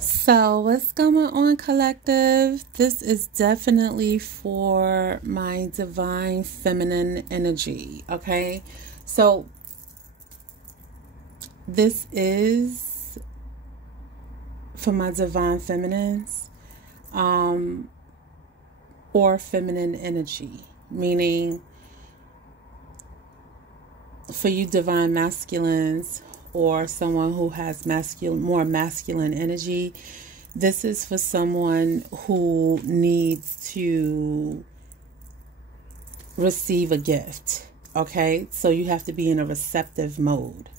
So, what's going on, collective? This is definitely for my divine feminine energy, okay? So, this is for my divine feminines or feminine energy, meaning for you divine masculines or someone who has more masculine energy. This is for someone who needs to receive a gift, okay? So you have to be in a receptive mode.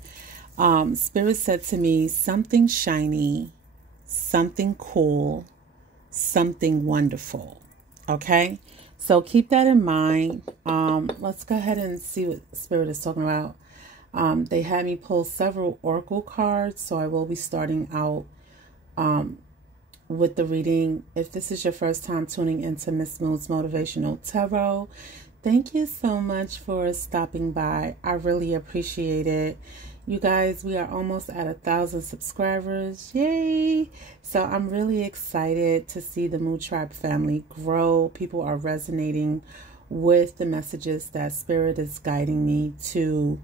Spirit said to me, something shiny, something cool, something wonderful, okay? So keep that in mind. Let's go ahead and see what Spirit is talking about. They had me pull several oracle cards, so I will be starting out with the reading. If this is your first time tuning into Miss Mood's Motivational Tarot, thank you so much for stopping by. I really appreciate it. You guys, we are almost at 1,000 subscribers. Yay! So I'm really excited to see the Mood Tribe family grow. People are resonating with the messages that Spirit is guiding me to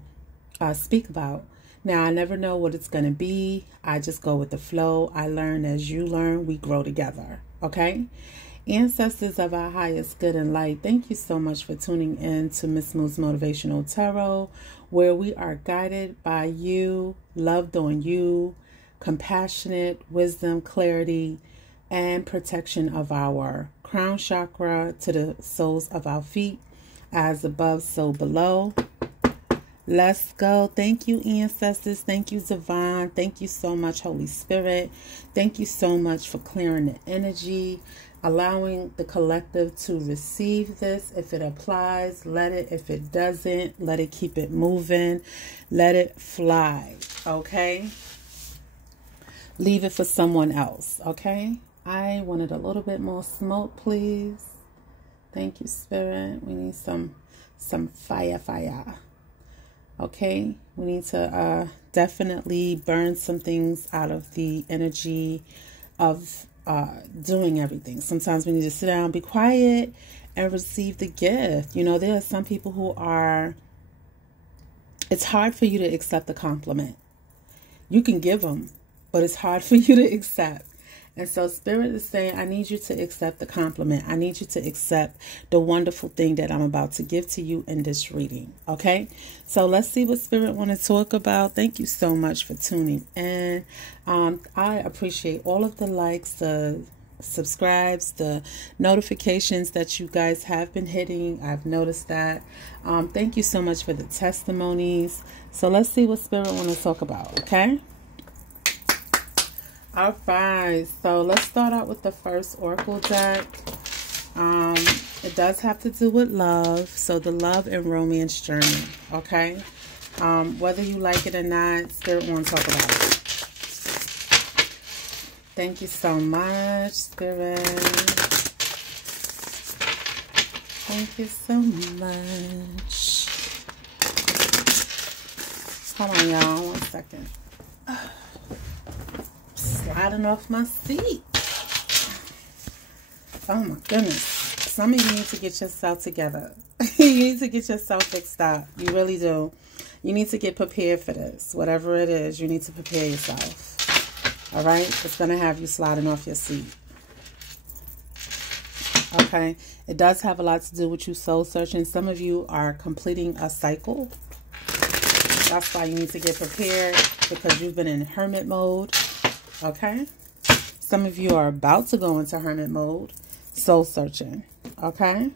speak about. Now, I never know what it's going to be. I just go with the flow. I learn as you learn. We grow together. Okay? Ancestors of our highest good and light, thank you so much for tuning in to Miss Mood's Motivational Tarot, where we are guided by you, loved on you, compassionate, wisdom, clarity, and protection of our crown chakra to the soles of our feet, as above, so below. Let's go. Thank you, ancestors. Thank you, divine. Thank you so much, Holy Spirit. Thank you so much for clearing the energy, allowing the collective to receive this. If it applies, let it. If it doesn't, let it keep it moving. Let it fly. Okay? Leave it for someone else. Okay? I wanted a little bit more smoke, please. Thank you, Spirit. We need some fire. Okay, we need to definitely burn some things out of the energy of doing everything. Sometimes we need to sit down, be quiet, and receive the gift. You know, there are some people who it's hard for you to accept the compliment. You can give them, but it's hard for you to accept. And so Spirit is saying, I need you to accept the compliment. I need you to accept the wonderful thing that I'm about to give to you in this reading. Okay? So let's see what Spirit want to talk about. Thank you so much for tuning in. I appreciate all of the likes, the subscribes, the notifications that you guys have been hitting. I've noticed that. Thank you so much for the testimonies. So let's see what Spirit want to talk about. Okay? All right, so let's start out with the first oracle deck. It does have to do with love, so the love and romance journey, okay? Whether you like it or not, Spirit wants to talk about it. Thank you so much, Spirit. Thank you so much. Hold on, y'all, 1 second. Sliding off my seat. Oh my goodness. Some of you need to get yourself together. You need to get yourself fixed up. You really do. You need to get prepared for this. Whatever it is, you need to prepare yourself. All right? It's going to have you sliding off your seat. Okay? It does have a lot to do with you soul searching. Some of you are completing a cycle. That's why you need to get prepared, because you've been in hermit mode. Okay, some of you are about to go into hermit mode, soul searching. Okay,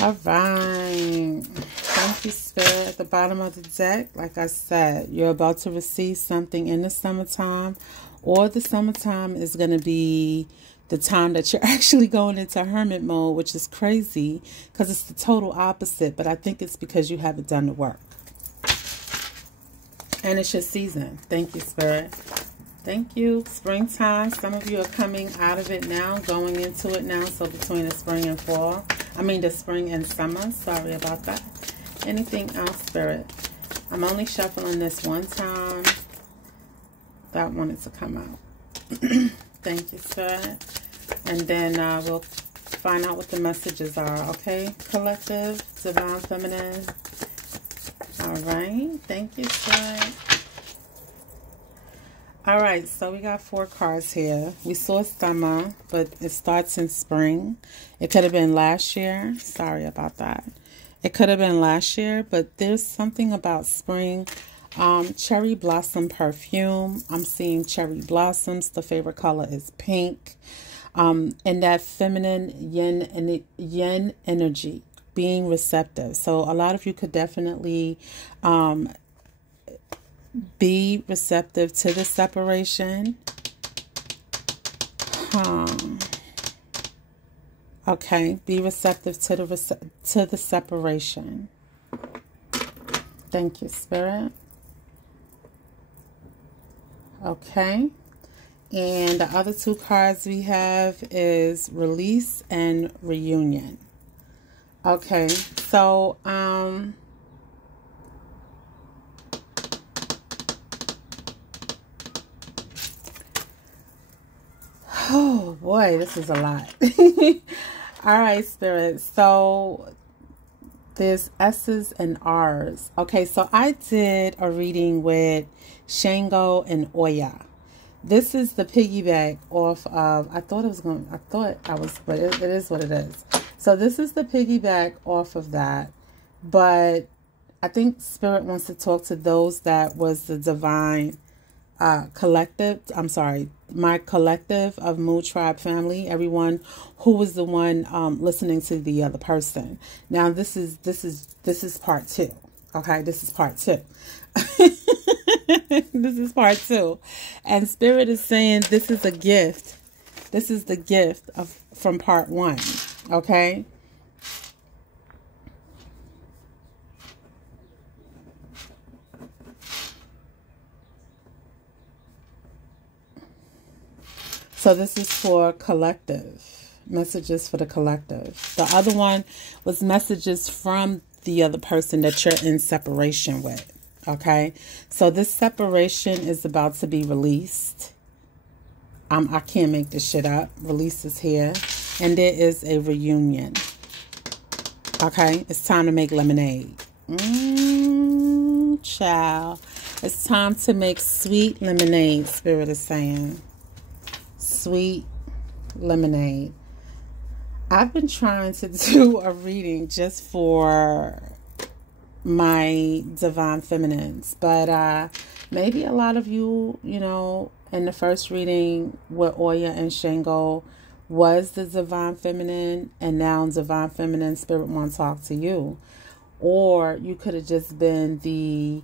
all right. Thank you, Spirit. At the bottom of the deck, like I said, you're about to receive something in the summertime, or the summertime is going to be the time that you're actually going into hermit mode, which is crazy because it's the total opposite. But I think it's because you haven't done the work, and it's your season. Thank you, Spirit. Thank you. Springtime. Some of you are coming out of it now, going into it now. So between the spring and fall. The spring and summer. Sorry about that. Anything else, Spirit? I'm only shuffling this one time. That wanted to come out. Thank you, Spirit. And then we'll find out what the messages are, okay? Collective, Divine Feminine. All right. Thank you, Spirit. All right, so we got 4 cards here. We saw summer, but it starts in spring. It could have been last year. Sorry about that. It could have been last year, but there's something about spring. Cherry blossom perfume. I'm seeing cherry blossoms. The favorite color is pink. And that feminine yin energy, being receptive. So a lot of you could definitely be receptive to the separation. Okay, be receptive to the separation. Thank you, Spirit. Okay. And the other 2 cards we have is release and reunion. Okay, so oh boy, this is a lot. All right, Spirit. So there's S's and R's. Okay, so I did a reading with Shango and Oya. This is the piggyback off of, but it is what it is. So this is the piggyback off of that. But I think Spirit wants to talk to those that was the divine collective. I'm sorry, my collective of Mood Tribe family, everyone who was the one listening to the other person. Now this is part 2. Okay, this is part 2. This is part 2. And Spirit is saying this is a gift. This is the gift from part 1. Okay? So this is for collective. Messages for the collective. The other one was messages from the other person that you're in separation with. Okay, so this separation is about to be released. I can't make this shit up. Release is here. And there is a reunion. Okay, it's time to make lemonade. Child. It's time to make sweet lemonade, Spirit is saying. Sweet lemonade. I've been trying to do a reading just for my divine feminines, but maybe a lot of you, in the first reading with Oya and Shango was the divine feminine, and now divine feminine Spirit want to talk to you. Or you could have just been the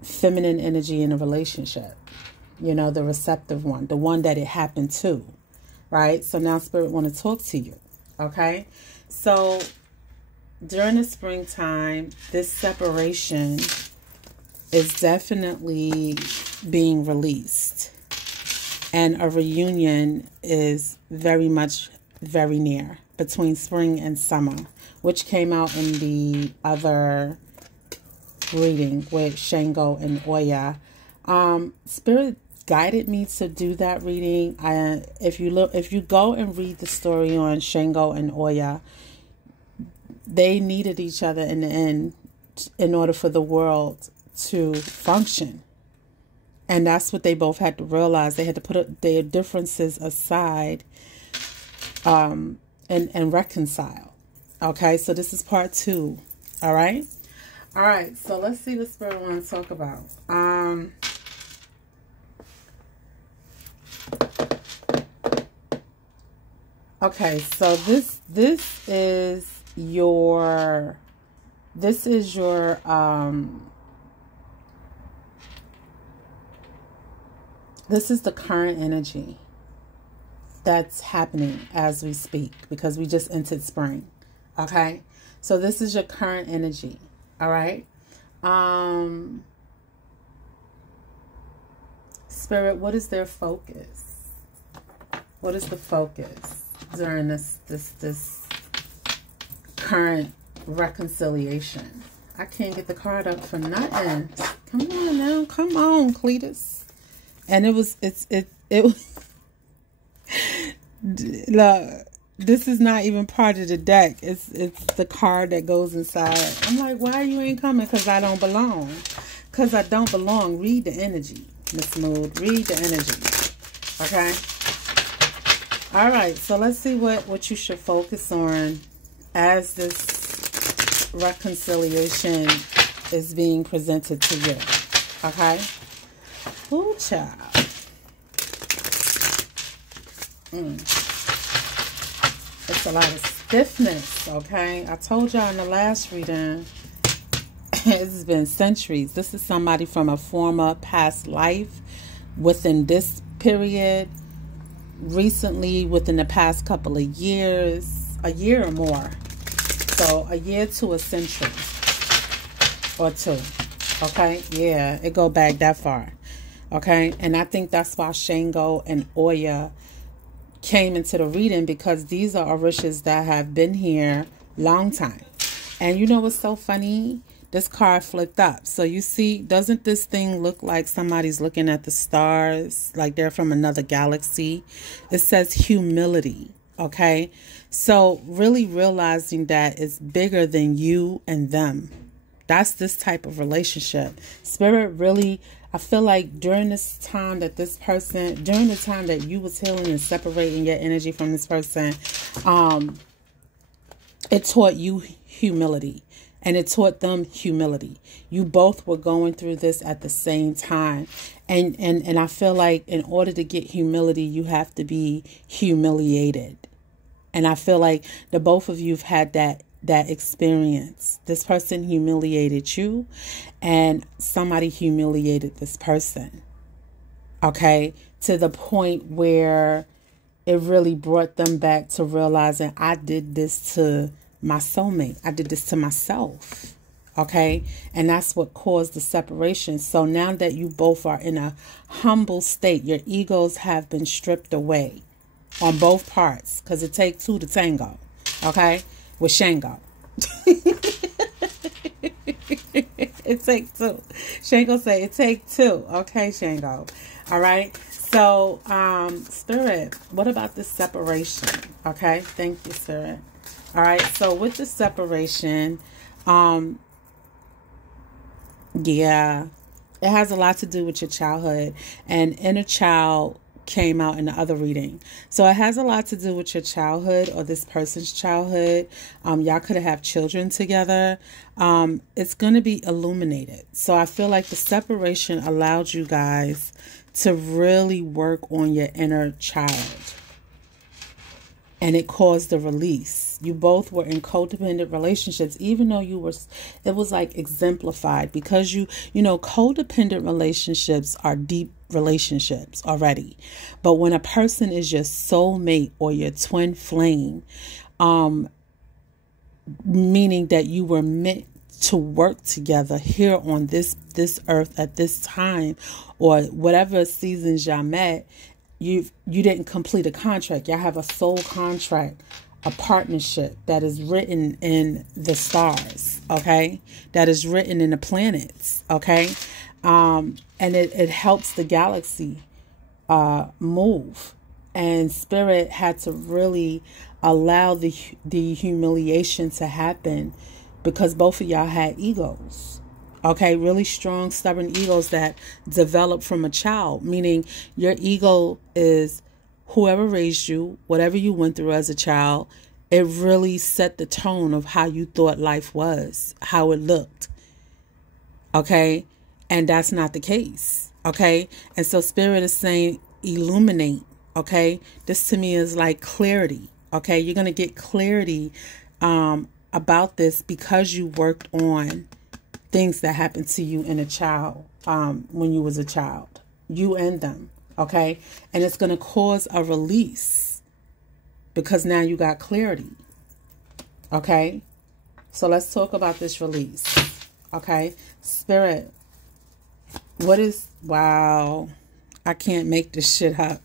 feminine energy in a relationship, the receptive one, the one that it happened to, right? So now Spirit want to talk to you. Okay, so during the springtime, this separation is definitely being released. And a reunion is very near between spring and summer, which came out in the other reading with Shango and Oya. Spirit guided me to do that reading. If you go and read the story on Shango and Oya, they needed each other in the end in order for the world to function. And that's what they both had to realize. They had to put their differences aside and reconcile. Okay, so this is part 2. All right? All right, so let's see what Spirit wants to talk about. Okay, so this is your this is the current energy that's happening as we speak, because we just entered spring. Okay, so this is your current energy. All right. Spirit, what is their focus? What is the focus during this current reconciliation? I can't get the card up for nothing. Come on now, come on, Cletus. And it It look, this is not even part of the deck. It's the card that goes inside. I'm like, why you ain't coming? Because I don't belong. Because I don't belong. Read the energy, Miss Mood. Read the energy. Okay? All right. So let's see what you should focus on as this reconciliation is being presented to you. Okay? Ooh, child. It's a lot of stiffness, okay? I told y'all in the last reading, it's been centuries. This is somebody from a former past life within this period, recently within the past couple of years, a year or more. So a year to a century or two, okay? Yeah, it go back that far, okay? And I think that's why Shango and Oya came into the reading, because these are Orishas that have been here long time. And you know what's so funny? This card flipped up. So you see, doesn't this thing look like somebody's looking at the stars, like they're from another galaxy? It says humility, okay? So really realizing that it's bigger than you and them. That's this type of relationship. Spirit really, I feel like during this time that this person, during the time that you was healing and separating your energy from this person, it taught you humility and it taught them humility. You both were going through this at the same time. And I feel like in order to get humility, you have to be humiliated. And I feel like the both of you have had that experience. This person humiliated you and somebody humiliated this person. Okay? To the point where it really brought them back to realizing, I did this to my soulmate. I did this to myself. Okay? And that's what caused the separation. So now that you both are in a humble state, your egos have been stripped away on both parts, because it takes two to tango. Okay? With Shango. It takes two. Shango say it takes two. Okay, Shango. All right. So, Spirit, what about this separation? Okay. Thank you, Spirit. All right. So with the separation, yeah, it has a lot to do with your childhood, and inner child came out in the other reading. So it has a lot to do with your childhood or this person's childhood. Y'all could have children together. It's going to be illuminated. So I feel like the separation allowed you guys to really work on your inner child. And it caused the release. You both were in codependent relationships, even though it was like exemplified, because you know, codependent relationships are deep relationships already. But when a person is your soulmate or your twin flame, meaning that you were meant to work together here on this earth at this time, or whatever seasons y'all met, you didn't complete a contract. Y'all have a soul contract, a partnership that is written in the stars, okay? That is written in the planets, okay? And it helps the galaxy move. And Spirit had to really allow the humiliation to happen, because both of y'all had egos. Okay, really strong, stubborn egos that develop from a child, meaning your ego is whoever raised you, whatever you went through as a child. It really set the tone of how you thought life was, how it looked. Okay, and that's not the case. Okay, and so Spirit is saying illuminate. Okay, this to me is like clarity. Okay, you're going to get clarity about this because you worked on things that happened to you in a child, when you was a child, you and them, okay? And it's going to cause a release because now you got clarity, okay? So let's talk about this release, okay? Spirit, wow. I can't make this shit up.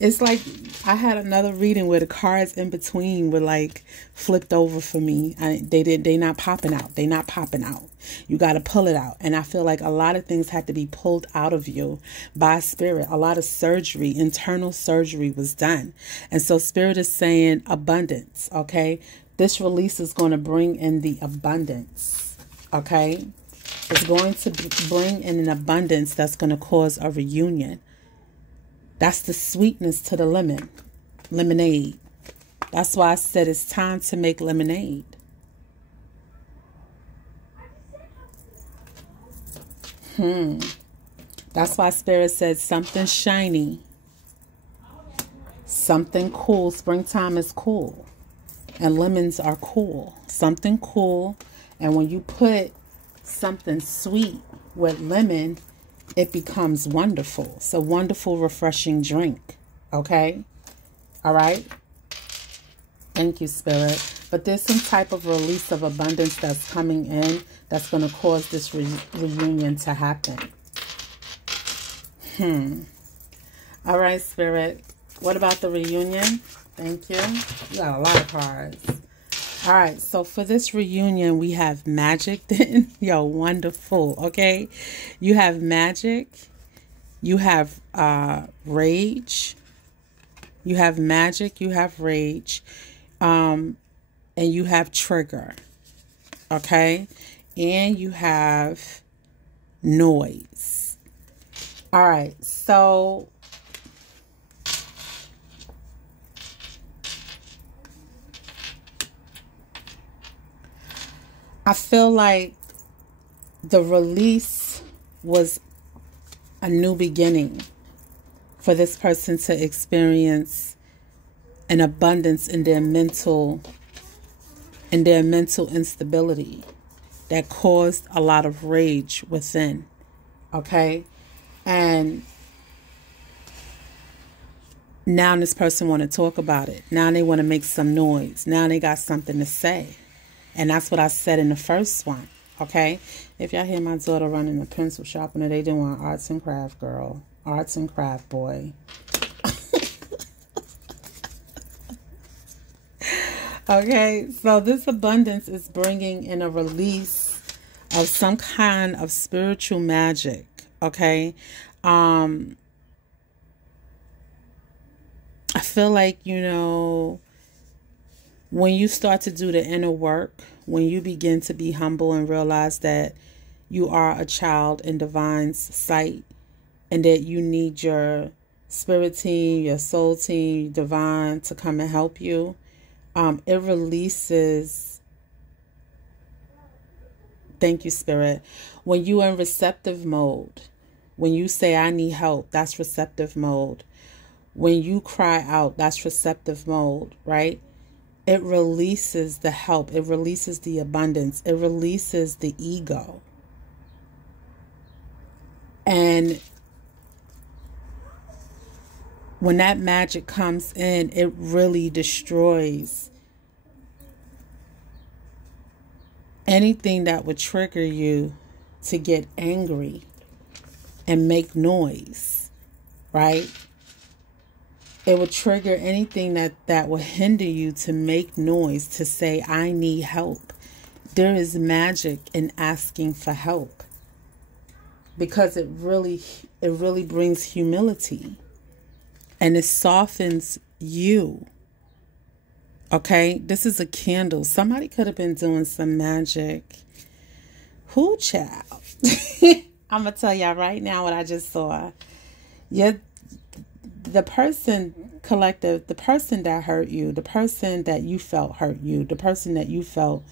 It's like I had another reading where the cards in between were like flipped over for me. They not popping out. They not popping out. You got to pull it out. And I feel like a lot of things had to be pulled out of you by spirit. A lot of surgery, internal surgery was done. And so spirit is saying abundance. Okay. This release is going to bring in the abundance. Okay. It's going to bring in an abundance that's going to cause a reunion. That's the sweetness to the lemonade. That's why I said it's time to make lemonade. That's why Spirit said something shiny, something cool. Springtime is cool, and lemons are cool. Something cool, and when you put something sweet with lemon, it becomes wonderful. It's a wonderful, refreshing drink. Okay? All right? Thank you, Spirit. But there's some type of release of abundance that's coming in that's going to cause this reunion to happen. All right, Spirit. What about the reunion? Thank you. You got a lot of cards. All right, so for this reunion, we have magic. Yo, wonderful, okay? You have magic. You have rage. You have magic. You have rage. And you have trigger, okay? And you have noise. All right, so I feel like the release was a new beginning for this person to experience an abundance in their mental instability that caused a lot of rage within. Okay? And now this person want to talk about it. Now they want to make some noise. Now they got something to say. And that's what I said in the first one. Okay? If y'all hear my daughter running a pencil sharpener, they doing arts and craft, girl. Arts and craft, boy. Okay, so this abundance is bringing in a release of some kind of spiritual magic. Okay, I feel like, you know, when you start to do the inner work, when you begin to be humble and realize that you are a child in divine's sight and that you need your spirit team, your soul team, divine to come and help you, it releases. Thank you, Spirit. When you are in receptive mode, when you say, I need help, that's receptive mode. When you cry out, that's receptive mode, right? It releases the help. It releases the abundance. It releases the ego. And when that magic comes in, it really destroys anything that would trigger you to get angry and make noise, right? It would trigger anything that would hinder you to make noise, to say, I need help. There is magic in asking for help because it really brings humility and it softens you. Okay, this is a candle. Somebody could have been doing some magic. Who, child? I'm going to tell y'all right now what I just saw. The person, collective, the person that hurt you, the person that you felt hurt you, the person that you felt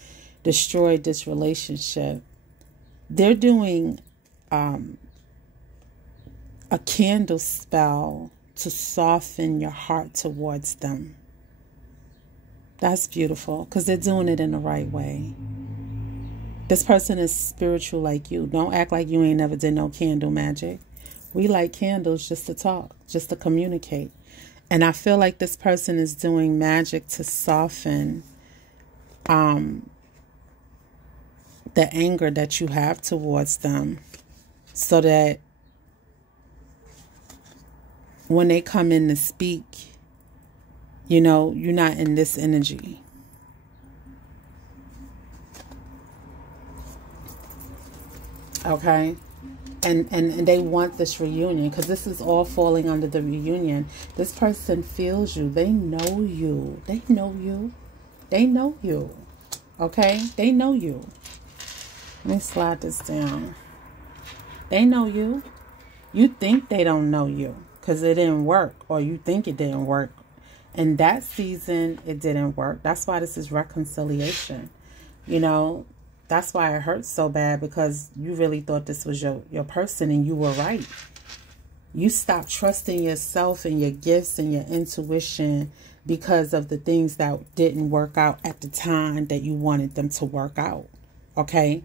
destroyed this relationship, they're doing a candle spell to soften your heart towards them. That's beautiful because they're doing it in the right way. This person is spiritual like you. Don't act like you ain't never did no candle magic. We light candles just to talk, just to communicate. And I feel like this person is doing magic to soften the anger that you have towards them so that when they come in to speak, you know, you're not in this energy. Okay? And they want this reunion, because this is all falling under the reunion. This person feels you. They know you. They know you. They know you. Okay? They know you. Let me slide this down. They know you. You think they don't know you because it didn't work, or you think it didn't work. In that season, it didn't work. That's why this is reconciliation. You know, that's why it hurts so bad, because you really thought this was your person, and you were right. You stopped trusting yourself and your gifts and your intuition because of the things that didn't work out at the time that you wanted them to work out. Okay?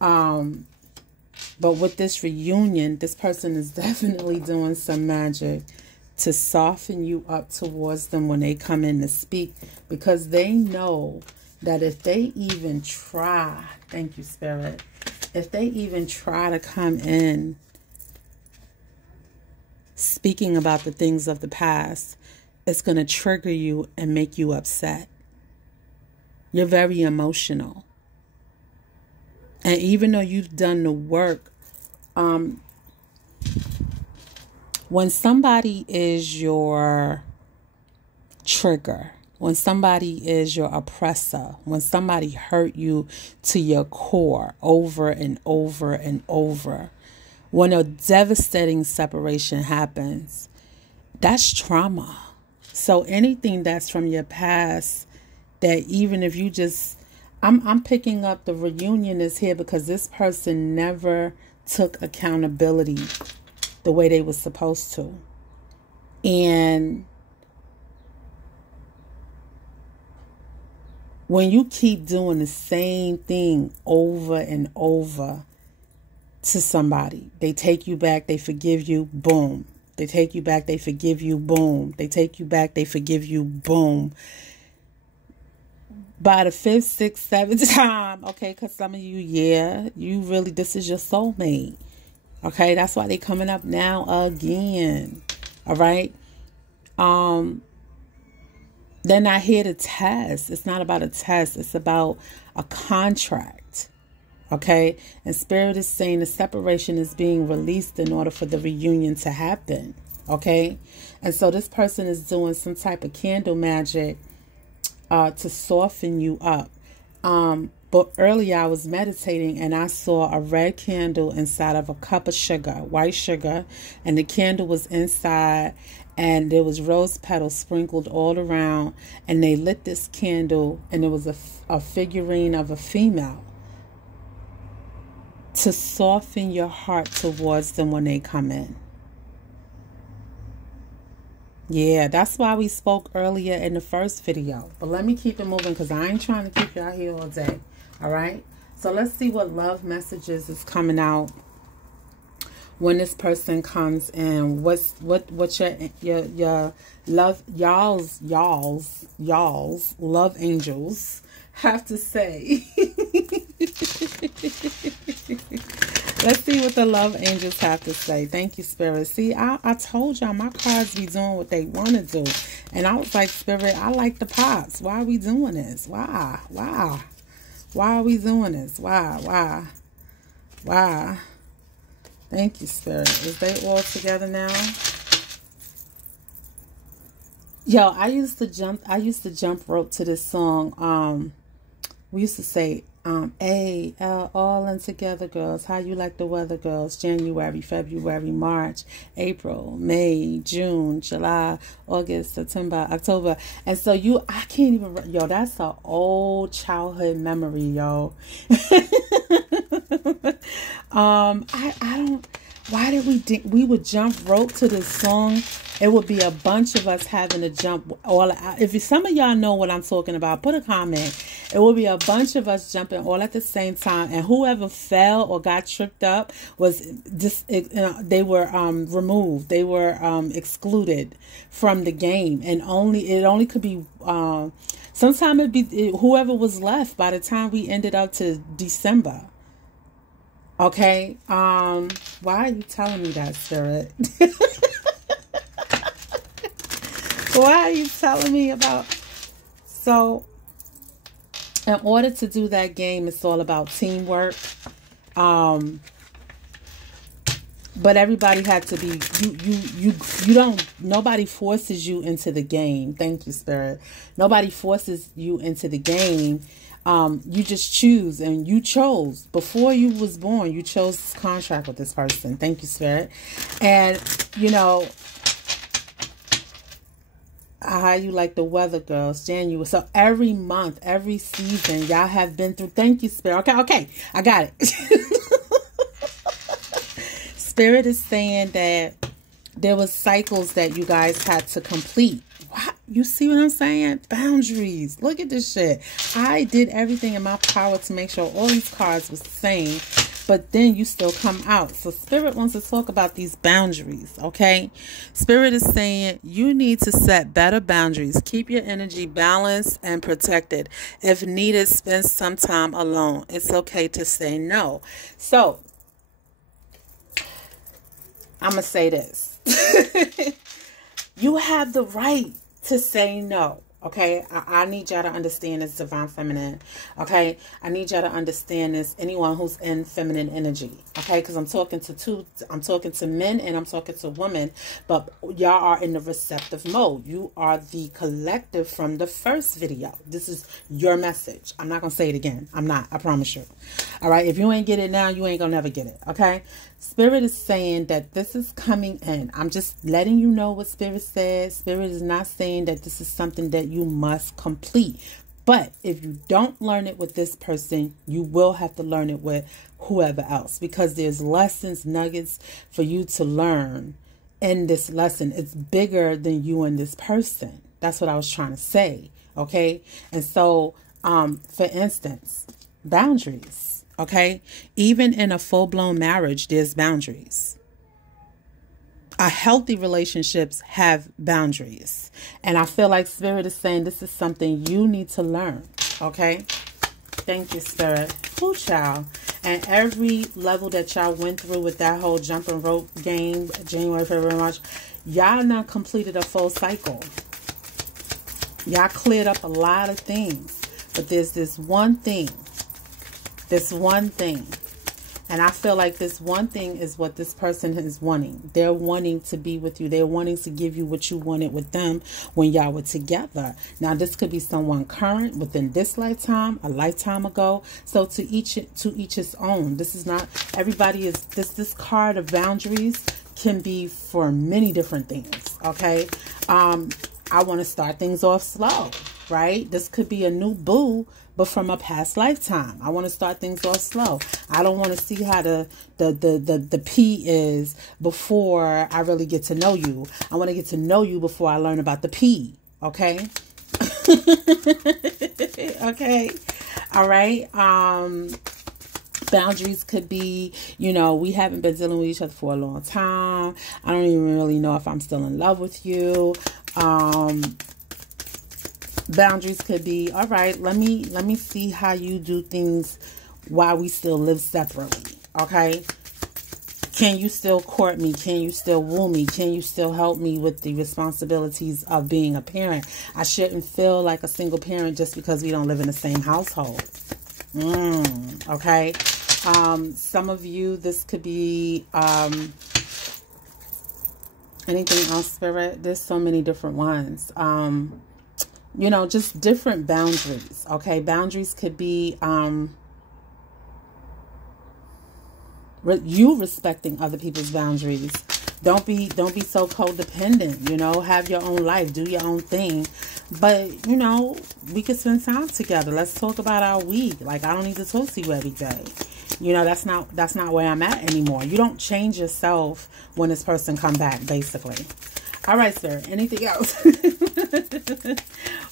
But with this reunion, this person is definitely doing some magic to soften you up towards them when they come in to speak, because they know that if they even try, thank you, Spirit, if they even try to come in speaking about the things of the past, it's going to trigger you and make you upset. You're very emotional. And even though you've done the work, when somebody is your trigger, when somebody is your oppressor, when somebody hurt you to your core over and over and over, when a devastating separation happens, that's trauma. So anything that's from your past, that even if you just, I'm picking up the reunion is here because this person never took accountability the way they were supposed to. And when you keep doing the same thing over and over to somebody, they take you back, they forgive you, boom. They take you back, they forgive you, boom. They take you back, they forgive you, boom. By the 5th, 6th, 7th time, okay, because some of you, yeah, you really, this is your soulmate. Okay, that's why they coming up now again. All right. They're not here to test. It's not about a test. It's about a contract. Okay. And Spirit is saying the separation is being released in order for the reunion to happen. Okay. And so this person is doing some type of candle magic to soften you up. But earlier I was meditating and I saw a red candle inside of a cup of sugar, white sugar, and the candle was inside, and there was rose petals sprinkled all around, and they lit this candle, and there was a figurine of a female to soften your heart towards them when they come in. Yeah, that's why we spoke earlier in the first video. But let me keep it moving because I ain't trying to keep y'all here all day. All right? So let's see what love messages is coming out when this person comes in. What's your love, y'all's love angels have to say. Let's see what the love angels have to say. Thank you, Spirit. See, I told y'all my cards be doing what they want to do. And I was like, Spirit, I like the pops. Why are we doing this? Why? Why are we doing this? Why? Thank you, Spirit. Is they all together now? Yo, I used to jump rope to this song. We used to say, all in together, girls. How you like the weather, girls? January, February, March, April, May, June, July, August, September, October. And so I can't even, yo, that's an old childhood memory, yo. I don't, why did we would jump rope to this song? It would be a bunch of us having to jump all. If some of y'all know what I'm talking about, put a comment. It would be a bunch of us jumping all at the same time, and whoever fell or got tripped up was just they were removed. They were excluded from the game, and it only could be. Sometimes it'd be whoever was left by the time we ended up to December. Okay, why are you telling me that, Spirit? Why are you telling me about? So, in order to do that game, it's all about teamwork. But everybody had to be, you don't, nobody forces you into the game. Thank you, Spirit. Nobody forces you into the game. You just choose, and you chose before you was born. You chose this contract with this person. Thank you, Spirit. And, you know, how you like the weather, girls, January. So every month, every season, y'all have been through. Thank you, Spirit. Okay, I got it. Spirit is saying that there was cycles that you guys had to complete. What? You see what I'm saying? Boundaries. Look at this shit. I did everything in my power to make sure all these cards was the same, but then you still come out. So Spirit wants to talk about these boundaries, okay? Spirit is saying you need to set better boundaries. Keep your energy balanced and protected. If needed, spend some time alone. It's okay to say no. So I'm going to say this. You have the right to say no. Okay, I need y'all to understand this, Divine Feminine. Okay, I need y'all to understand this. Anyone who's in feminine energy. Okay, because I'm talking to men and I'm talking to women, but y'all are in the receptive mode. You are the collective from the first video. This is your message. I'm not gonna say it again. I'm not. I promise you. All right, if you ain't get it now, you ain't gonna never get it. Okay. Spirit is saying that this is coming in. I'm just letting you know what Spirit says. Spirit is not saying that this is something that you must complete. But if you don't learn it with this person, you will have to learn it with whoever else. Because there's lessons, nuggets for you to learn in this lesson. It's bigger than you and this person. That's what I was trying to say. Okay? And so, for instance, boundaries. Okay, even in a full-blown marriage, there's boundaries. A healthy relationships have boundaries. And I feel like Spirit is saying this is something you need to learn. Okay, thank you, Spirit. Cool, child. And every level that y'all went through with that whole jumping rope game, January, February, March, y'all now completed a full cycle. Y'all cleared up a lot of things. But there's this one thing. This one thing. And I feel like this one thing is what this person is wanting. They're wanting to be with you. They're wanting to give you what you wanted with them when y'all were together. Now, this could be someone current within this lifetime, a lifetime ago. So to each his own. This is not, everybody is, this card of boundaries can be for many different things. Okay. I want to start things off slow, right? This could be a new boo, but from a past lifetime. I want to start things off slow. I don't want to see how the P is before I really get to know you. I want to get to know you before I learn about the P. Okay? Okay? All right? Boundaries could be, you know, we haven't been dealing with each other for a long time. I don't even really know if I'm still in love with you. Boundaries could be, all right, let me see how you do things while we still live separately. Okay? Can you still court me? Can you still woo me? Can you still help me with the responsibilities of being a parent? I shouldn't feel like a single parent just because we don't live in the same household. Okay? Some of you, this could be anything else, Spirit. There's so many different ones. You know, just different boundaries. Okay, boundaries could be you respecting other people's boundaries. Don't be so codependent. You know, have your own life, do your own thing. But you know, we could spend time together. Let's talk about our week. Like, I don't need to talk to you every day. You know, that's not where I'm at anymore. You don't change yourself when this person come back, basically. All right, sir. Anything else?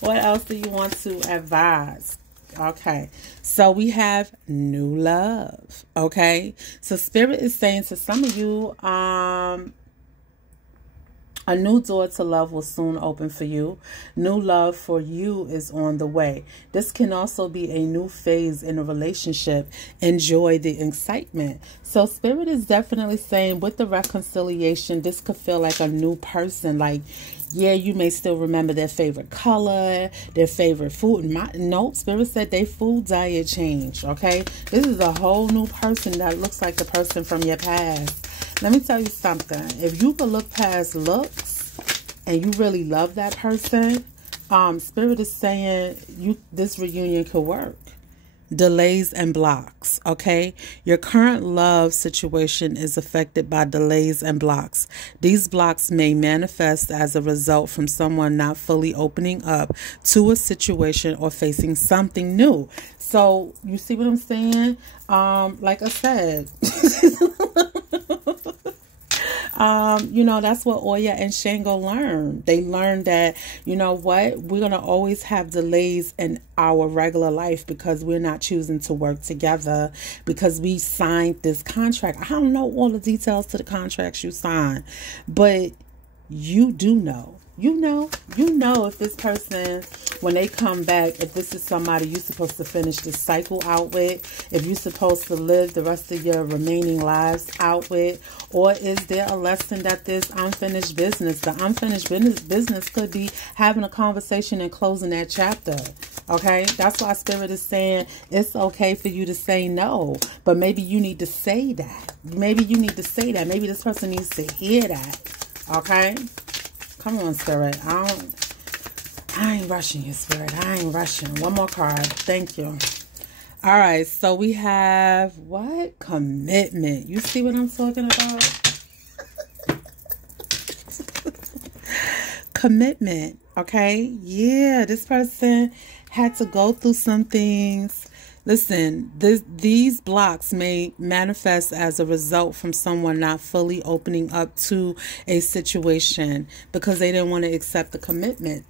What else do you want to advise? Okay. So we have new love. Okay. So Spirit is saying to some of you, A new door to love will soon open for you. New love for you is on the way. This can also be a new phase in a relationship. Enjoy the excitement. So Spirit is definitely saying with the reconciliation, this could feel like a new person. Like, yeah, you may still remember their favorite color, their favorite food. Nope, Spirit said they food diet changed, okay? This is a whole new person that looks like the person from your past. Let me tell you something. If you could look past looks and you really love that person, Spirit is saying this reunion could work. Delays and blocks, okay? Your current love situation is affected by delays and blocks. These blocks may manifest as a result from someone not fully opening up to a situation or facing something new. So, you see what I'm saying? Like I said, you know, that's what OYA and SHANGO learned. They learned that, you know what, we're going to always have delays in our regular life because we're not choosing to work together, because we signed this contract. I don't know all the details to the contracts you signed, but you do know. You know if this person, when they come back, if this is somebody you're supposed to finish this cycle out with, if you're supposed to live the rest of your remaining lives out with, or is there a lesson that this unfinished business, the unfinished business could be having a conversation and closing that chapter, okay? That's why Spirit is saying it's okay for you to say no, but maybe you need to say that. Maybe you need to say that. Maybe this person needs to hear that, okay? Come on, Spirit. I ain't rushing you, Spirit. I ain't rushing. One more card. Thank you. All right. So we have what? Commitment. You see what I'm talking about? Commitment. Okay. Yeah. This person had to go through some things. Listen, these blocks may manifest as a result from someone not fully opening up to a situation because they didn't want to accept the commitment.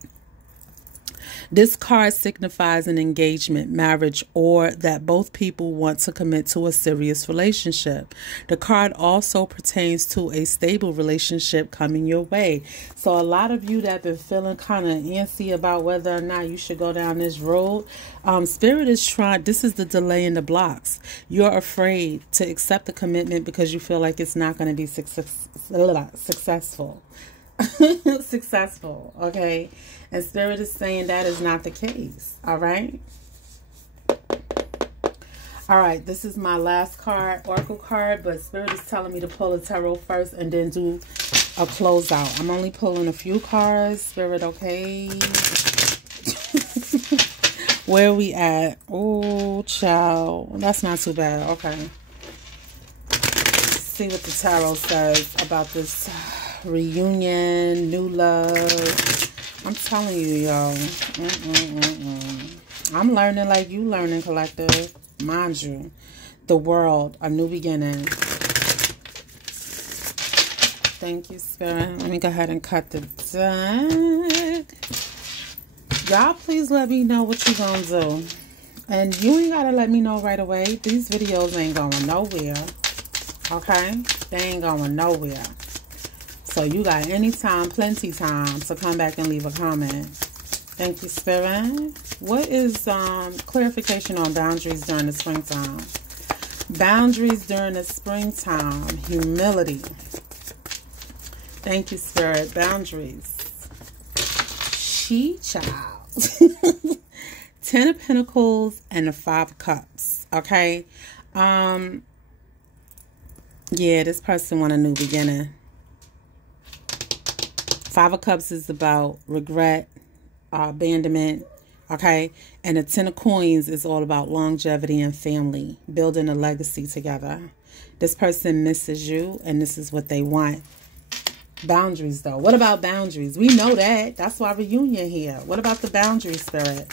This card signifies an engagement, marriage, or that both people want to commit to a serious relationship. The card also pertains to a stable relationship coming your way. So a lot of you that have been feeling kind of antsy about whether or not you should go down this road, Spirit is trying, this is the delay in the blocks. You're afraid to accept the commitment because you feel like it's not going to be successful. Successful, okay? And Spirit is saying that is not the case, all right? All right, this is my last card, Oracle card, but Spirit is telling me to pull a tarot first and then do a closeout. I'm only pulling a few cards, Spirit, okay? Where are we at? Oh, child. That's not too bad, okay. Let's see what the tarot says about this reunion, new love. I'm telling you, y'all. I'm learning like you learning, collective. Mind you. The world, a new beginning. Thank you, Spirit. Let me go ahead and cut the deck. Y'all, please let me know what you gonna do. And you ain't gotta let me know right away. These videos ain't going nowhere. Okay? They ain't going nowhere. So you got any time, plenty time to come back and leave a comment. Thank you, Spirit. What is clarification on boundaries during the springtime? Boundaries during the springtime. Humility. Thank you, Spirit. Boundaries. Child. 10 of Pentacles and the 5 of Cups. Okay. Yeah, this person want a new beginning. 5 of Cups is about regret, abandonment, okay? And the 10 of Coins is all about longevity and family, building a legacy together. This person misses you, and this is what they want. Boundaries, though. What about boundaries? We know that. That's why reunion here. What about the boundaries, Spirit?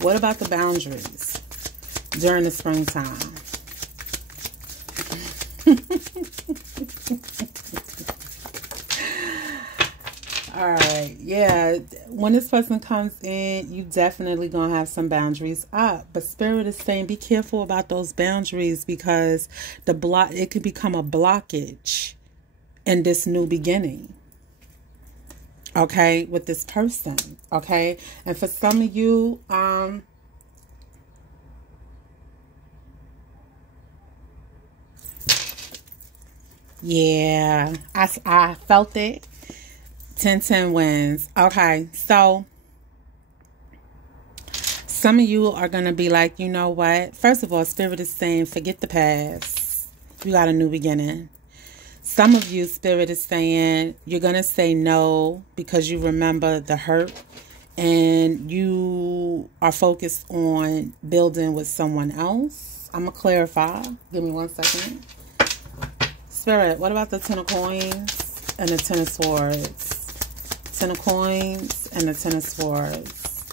What about the boundaries during the springtime? All right, yeah, when this person comes in, you definitely going to have some boundaries up. But Spirit is saying be careful about those boundaries because it could become a blockage in this new beginning. okay, with this person, okay? And for some of you, yeah, I felt it. 10-10 wins. Okay, so some of you are going to be like, you know what? First of all, Spirit is saying, forget the past. You got a new beginning. Some of you, Spirit is saying, you're going to say no because you remember the hurt and you are focused on building with someone else. I'm going to clarify. Give me 1 second. Spirit, what about the 10 of coins and the 10 of swords? 10 of coins and the 10 of swords.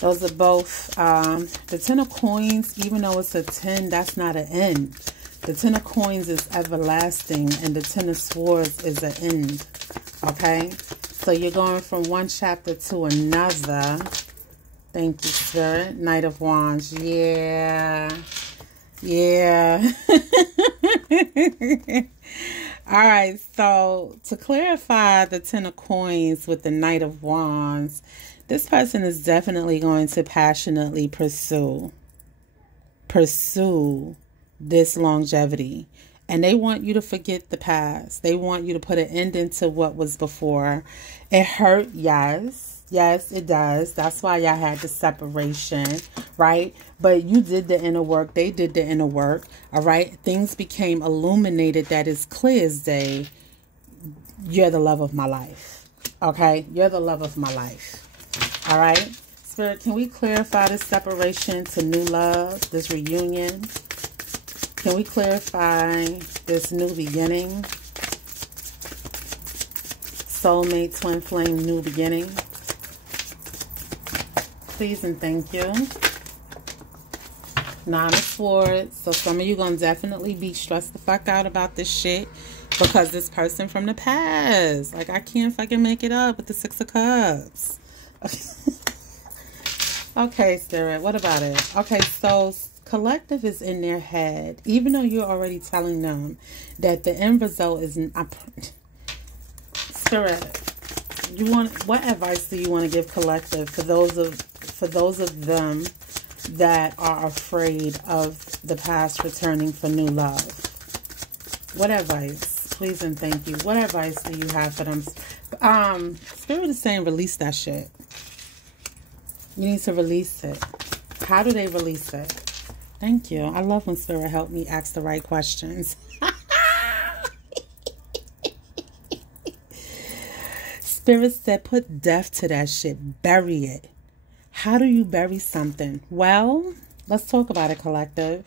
Those are both, the 10 of coins, even though it's a 10, that's not an end. The 10 of coins is everlasting and the 10 of swords is an end. Okay? So you're going from one chapter to another. Thank you, Spirit. Knight of Wands. Yeah. Yeah. All right, so to clarify the 10 of coins with the Knight of Wands, this person is definitely going to passionately pursue this longevity. And they want you to forget the past. They want you to put an end into what was before. It hurt, yes. Yes, it does. That's why y'all had the separation, right? But you did the inner work. They did the inner work, all right? Things became illuminated that is clear as day. You're the love of my life, okay? You're the love of my life, all right? Spirit, can we clarify this separation to new love, this reunion? Can we clarify this new beginning? Soulmate, twin flame, new beginning. Please and thank you. 9 of Swords. So some of you going to definitely be stressed the fuck out about this shit because this person from the past. Like, I can't fucking make it up with the 6 of Cups. Okay, Spirit. What about it? Okay, so collective is in their head. Even though you're already telling them that the end result is... Spirit, what advice do you want to give collective for those of them that are afraid of the past returning for new love? What advice? Please and thank you. What advice do you have for them? Spirit is saying release that shit. You need to release it. How do they release it? Thank you. I love when Spirit helped me ask the right questions. Spirit said, put death to that shit. Bury it. How do you bury something? Well, let's talk about it, collective.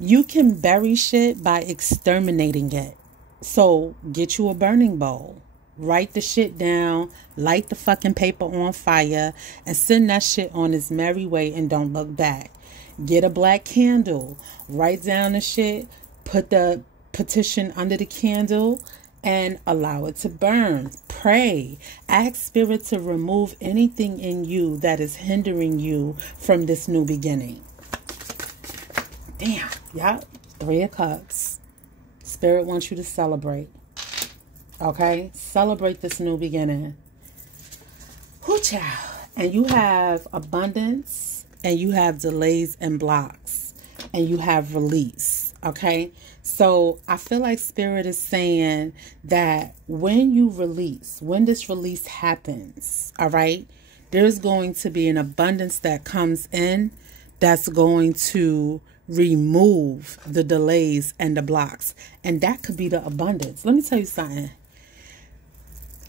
You can bury shit by exterminating it. So get you a burning bowl. Write the shit down. Light the fucking paper on fire. And send that shit on its merry way and don't look back. Get a black candle. Write down the shit. Put the petition under the candle. And allow it to burn. Pray. Ask Spirit to remove anything in you that is hindering you from this new beginning. Damn. Yep. 3 of Cups. Spirit wants you to celebrate. Okay? Celebrate this new beginning. Whoo, child. And you have abundance. And you have delays and blocks. And you have release. Okay? So I feel like Spirit is saying that when you release, when this release happens, all right, there's going to be an abundance that comes in that's going to remove the delays and the blocks. And that could be the abundance. Let me tell you something.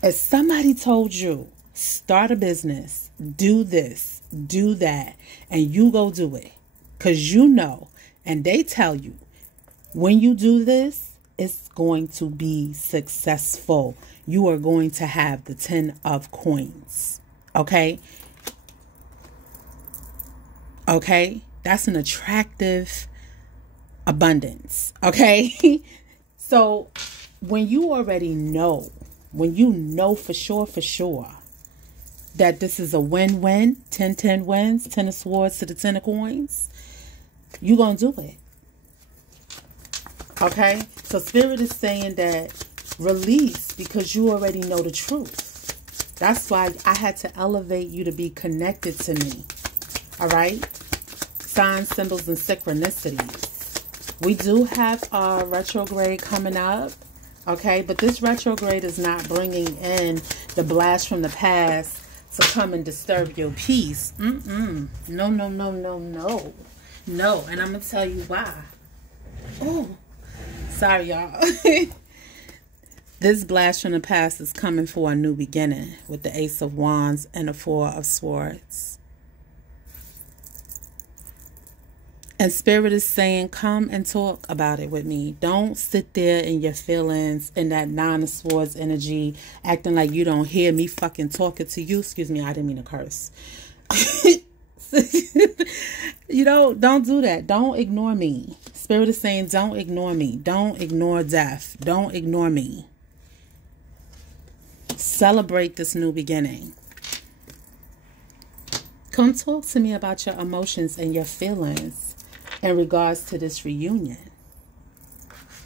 If somebody told you, start a business, do this, do that, and you go do it, because you know, and they tell you, when you do this, it's going to be successful. You are going to have the 10 of coins. Okay? Okay? That's an attractive abundance. Okay? So when you already know, when you know for sure, that this is a win-win, 10-10 wins, 10 of swords to the 10 of coins, you're going to do it. Okay? So Spirit is saying that Release, because you already know the truth. That's why I had to elevate you to be connected to me. All right? Signs, symbols, and synchronicities. We do have a retrograde coming up. Okay? But this retrograde is not bringing in the blast from the past to come and disturb your peace. No, no, no, no, no. No. And I'm going to tell you why. Oh, sorry, y'all. This blast from the past is coming for a new beginning with the Ace of Wands and the Four of Swords. And Spirit is saying, come and talk about it with me. Don't sit there in your feelings, in that Nine of Swords energy, acting like you don't hear me fucking talking to you. Excuse me, I didn't mean to curse. Don't do that. Don't ignore me. Spirit is saying, don't ignore me. Don't ignore death. Don't ignore me. Celebrate this new beginning. Come talk to me about your emotions and your feelings in regards to this reunion.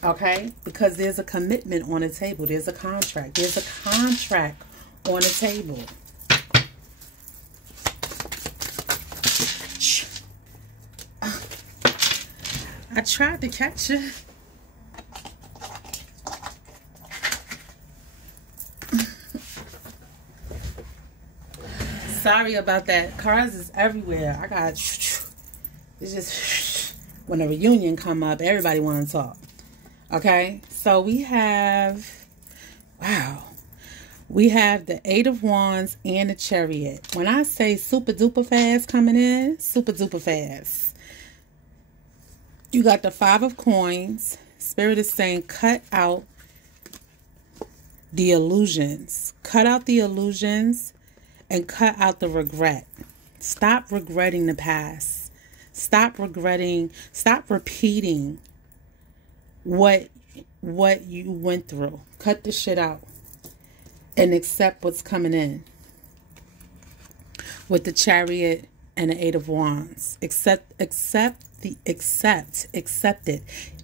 Okay? Because there's a commitment on the table. There's a contract. There's a contract on the table. I tried to catch you. Sorry about that. Cars is everywhere. I got... It's just... When a reunion come up, everybody want to talk. Okay? So we have... Wow. We have the Eight of Wands and the Chariot. When I say super duper fast coming in, super duper fast. You got the Five of Coins. Spirit is saying, cut out the illusions. Cut out the illusions and cut out the regret. Stop regretting the past. Stop regretting. Stop repeating what you went through. Cut the shit out and accept what's coming in. With the Chariot and the Eight of Wands. Accept it.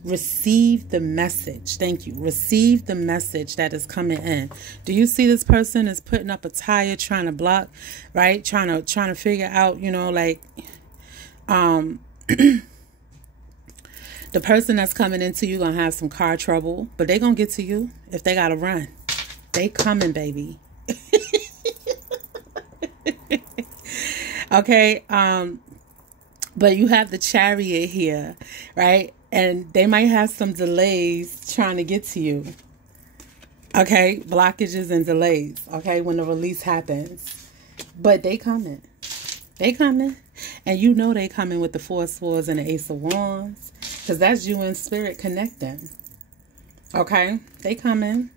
Receive the message. Thank you. Receive the message that is coming in. Do you see this person is putting up a tire, trying to block, right? Trying to figure out, like, the person that's coming into you gonna have some car trouble, but they gonna get to you if they gotta run. They coming, baby. Okay, but you have the Chariot here, right? And they might have some delays trying to get to you. Okay, blockages and delays, okay, when the release happens. But they coming. They coming. And you know they coming with the Four of Swords and the Ace of Wands. Because that's you and Spirit connecting. Okay, they coming.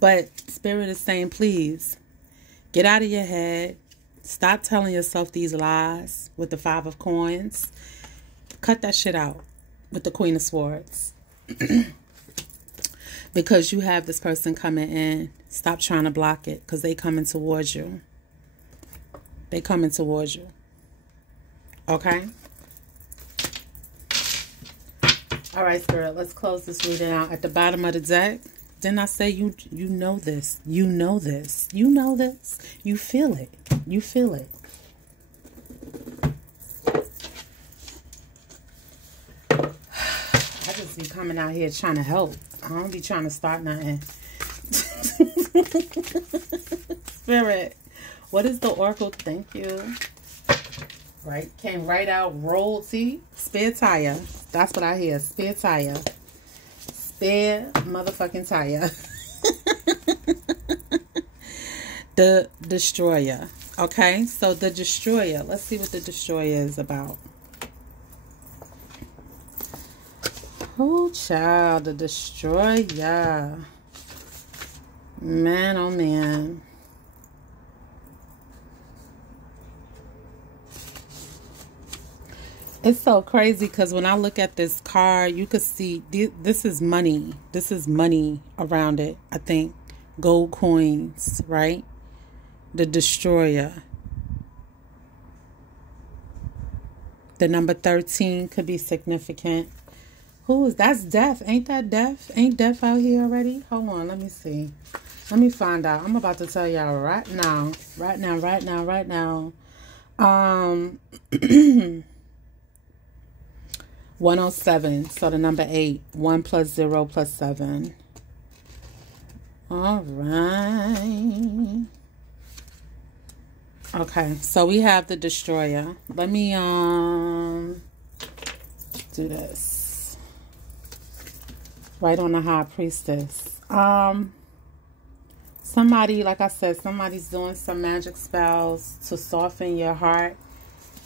But Spirit is saying, please, get out of your head. Stop telling yourself these lies with the Five of Coins. Cut that shit out with the Queen of Swords. Because you have this person coming in. Stop trying to block it because they coming towards you. They coming towards you. Okay? All right, Spirit. Let's close this reading out. At the bottom of the deck, didn't I say you know this? You know this. You know this. You feel it. You feel it. I just be coming out here trying to help. I don't be trying to start nothing. Spirit, what is the Oracle? Thank you. Right, came right out. Royalty, spare tire. That's what I hear. Spare tire. Spare motherfucking tire. The Destroyer. Okay, so the Destroyer. Let's see what the Destroyer is about. Oh, child, the Destroyer. Man, oh, man. It's so crazy because when I look at this card, you could see this is money. This is money around it, I think. Gold coins, right? The Destroyer. The number 13 could be significant. Who is that's Death? Ain't that Death? Ain't Death out here already? Hold on, let me see. Let me find out. I'm about to tell y'all right now. Right now, right now, right now. 107. So the number 8. 1 plus 0 plus 7. All right. Okay, so we have the Destroyer. Let me do this. Right on the High Priestess. Somebody, like I said, somebody's doing some magic spells to soften your heart.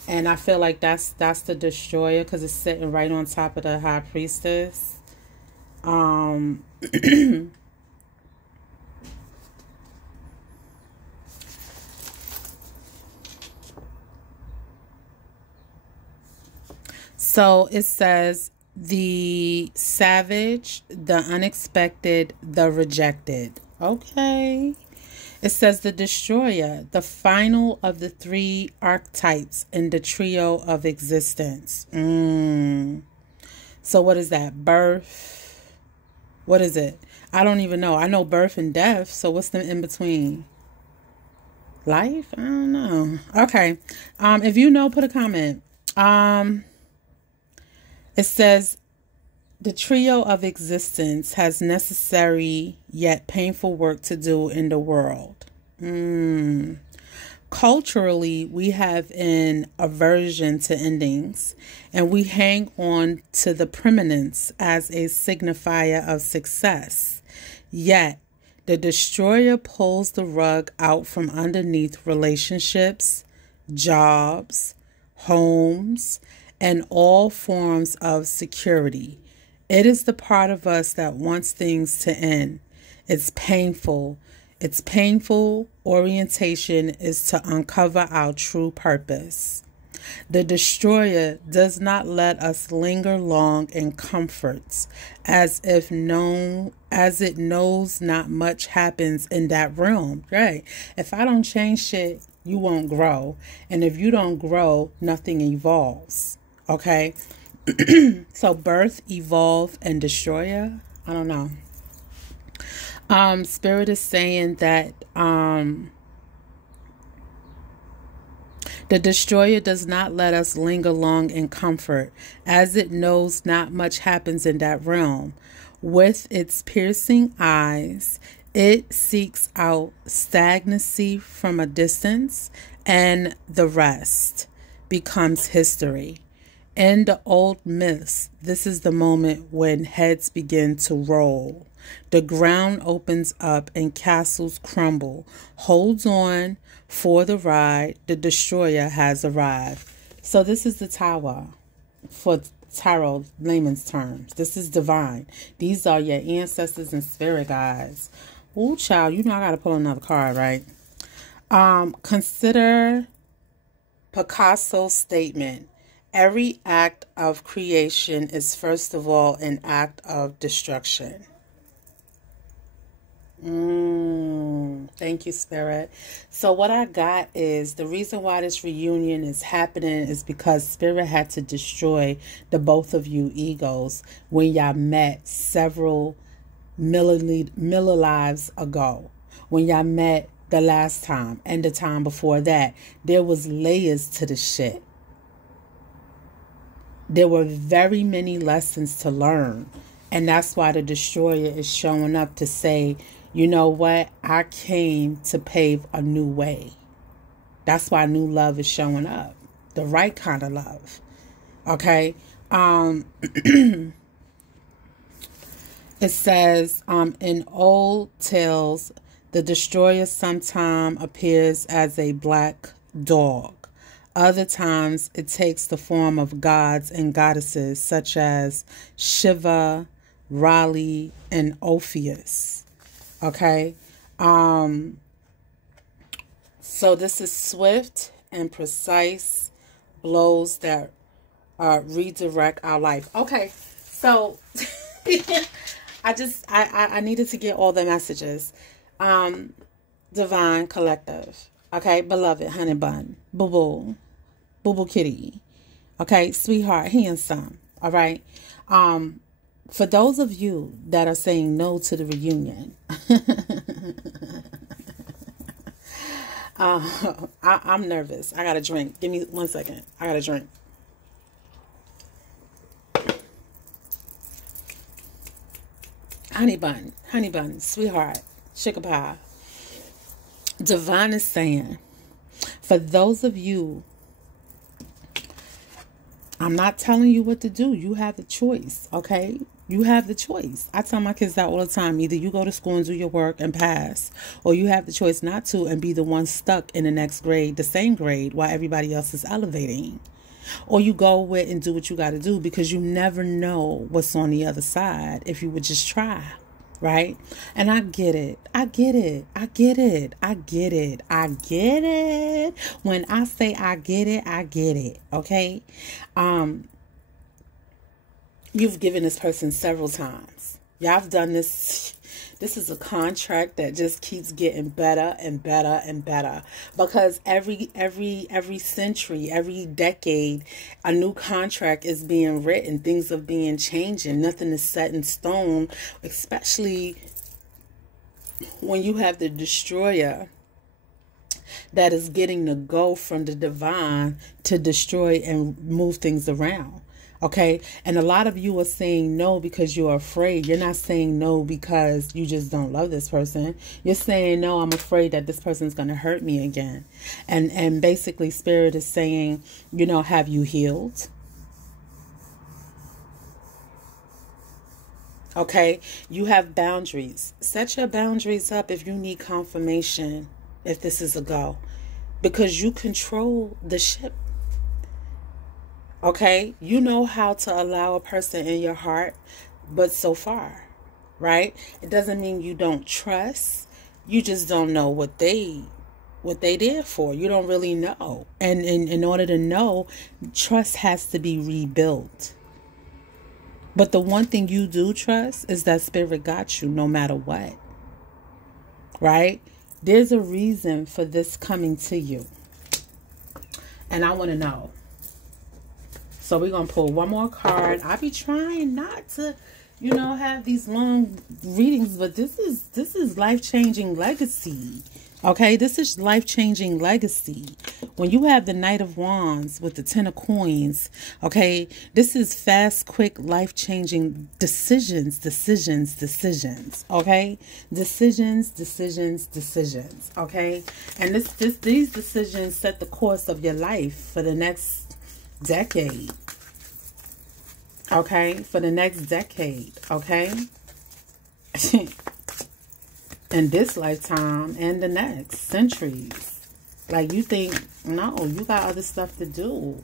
And I feel like that's the Destroyer because it's sitting right on top of the High Priestess. So it says the savage, the unexpected, the rejected. Okay. It says the Destroyer, the final of the 3 archetypes in the trio of existence. So what is that? Birth? What is it? I don't even know. I know birth and death. So what's the in between? Life? I don't know. Okay. If you know, put a comment. It says the trio of existence has necessary yet painful work to do in the world. Culturally, we have an aversion to endings, and we hang on to the permanence as a signifier of success. Yet, the Destroyer pulls the rug out from underneath relationships, jobs, homes, and all forms of security. It is the part of us that wants things to end. It's painful. Its painful orientation is to uncover our true purpose. The Destroyer does not let us linger long in comforts, as it knows not much happens in that realm. Right? If I don't change shit, you won't grow. And if you don't grow, nothing evolves. Okay? So birth, evolve, and Destroyer. I don't know. Spirit is saying that the Destroyer does not let us linger long in comfort, as it knows not much happens in that realm. With its piercing eyes, it seeks out stagnancy from a distance, and the rest becomes history. In the old myths, this is the moment when heads begin to roll. The ground opens up and castles crumble. Hold on for the ride. The Destroyer has arrived. So this is the Tower for tarot layman's terms. This is divine. These are your ancestors and spirit guides. Ooh, child, you know I got to pull another card, right? Consider Picasso's statement. Every act of creation is first of all an act of destruction. Thank you, Spirit. So what I got is the reason why this reunion is happening is because Spirit had to destroy the both of you egos when y'all met several lives ago. When y'all met the last time and the time before that, there was layers to the shit. There were very many lessons to learn. And that's why the Destroyer is showing up to say, you know what? I came to pave a new way. That's why new love is showing up. The right kind of love. Okay? It says, in old tales, the Destroyer sometimes appears as a black dog. Other times, it takes the form of gods and goddesses such as Shiva, Raleigh, and Orpheus. Okay? So this is swift and precise blows that redirect our life. Okay, so I needed to get all the messages. Divine Collective. Okay, beloved honey bun, boo boo kitty. Okay, sweetheart, handsome. All right. For those of you that are saying no to the reunion, I'm nervous. I got a drink. Give me 1 second. I got a drink. Honey bun, sweetheart, sugar pie. Divine is saying, for those of you, I'm not telling you what to do. You have the choice, okay? You have the choice. I tell my kids that all the time. Either you go to school and do your work and pass, or you have the choice not to and be the one stuck in the next grade, the same grade, while everybody else is elevating. Or you go with and do what you got to do, because you never know what's on the other side if you would just try, right? And I get it. I get it. I get it. I get it. I get it. When I say I get it, I get it. Okay? You've given this person several times. Y'all have done this. This is a contract that just keeps getting better and better and better, because every century, every decade, a new contract is being written. Things are being changing. Nothing is set in stone, especially when you have the destroyer that is getting the go from the divine to destroy and move things around. Okay. And a lot of you are saying no because you're afraid. You're not saying no because you just don't love this person. You're saying, no, I'm afraid that this person's going to hurt me again. And basically Spirit is saying, you know, have you healed? Okay. You have boundaries. Set your boundaries up if you need confirmation, if this is a go, because you control the ship. Okay, you know how to allow a person in your heart, but so far, right? It doesn't mean you don't trust. You just don't know what they there for. You don't really know. And in order to know, trust has to be rebuilt. But the one thing you do trust is that Spirit got you no matter what, right? There's a reason for this coming to you. And I want to know. So we're going to pull one more card. I be trying not to, you know, have these long readings, but this is life-changing legacy. Okay, this is life-changing legacy. When you have the Knight of Wands with the Ten of Coins, okay, this is fast, quick, life-changing decisions, okay? Decisions, okay? And these decisions set the course of your life for the next decade. Okay, for the next decade, okay? And this lifetime and the next centuries. Like, you think, no, you got other stuff to do.